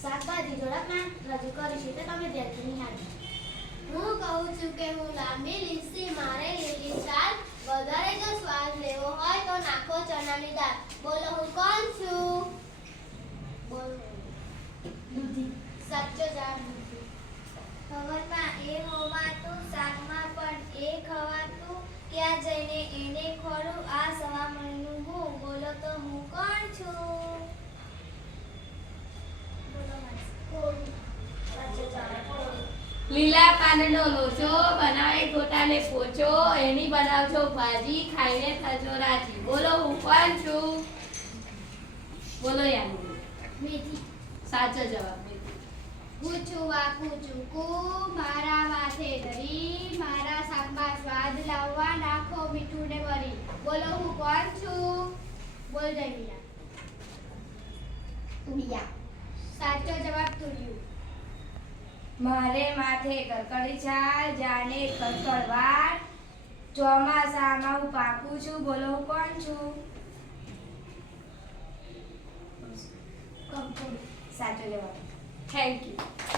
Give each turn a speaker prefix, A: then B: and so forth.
A: શાકભાજી ઝડપમાં રજૂ કરીશું તો તમે ધ્યાનથી નિહાળજો.
B: હું કહું છું કે હું લાંબી લીસી મારે લીલી ચાલ વધારે જો સ્વાદ લેવો હોય તો નાખો ચણાની દાળ. બોલો, હું કોણ છું? સાચો જાણ દૂધી.
C: ખબરમાં એ હોવાતું, શાકમાં પણ એ ખવાતું, ક્યાં જઈને એને ખોરું, આ સવા મણનું હું બોલો તો હું કોણ છું બોલો માસી.
A: સાચો જવાબ કોળી.
D: લીલા પાનનો લોચો બનાવે ખોટાને પોચો એની બનાવજો ભાજી ખાઈને થજો રાજી. બોલો હું કોણ છું? બોલો યાર
B: મેથી.
D: સાચો જવાબ
B: છું વાકું ચૂકુ મારા માથે ધરી મારા શાકમાં સ્વાદ લાવવા નાખો મીઠું ને મરી બોલો હું કોણ છું? બોલ જય
A: મિયા
B: સાચો જવાબ તુર્યું
C: મારે માથે કરકડી છાલ જાને કરકડવાર ચોમાસામાં હું પાકું છું બોલો હું કોણ છું? સાચો જવાબ.
D: Thank you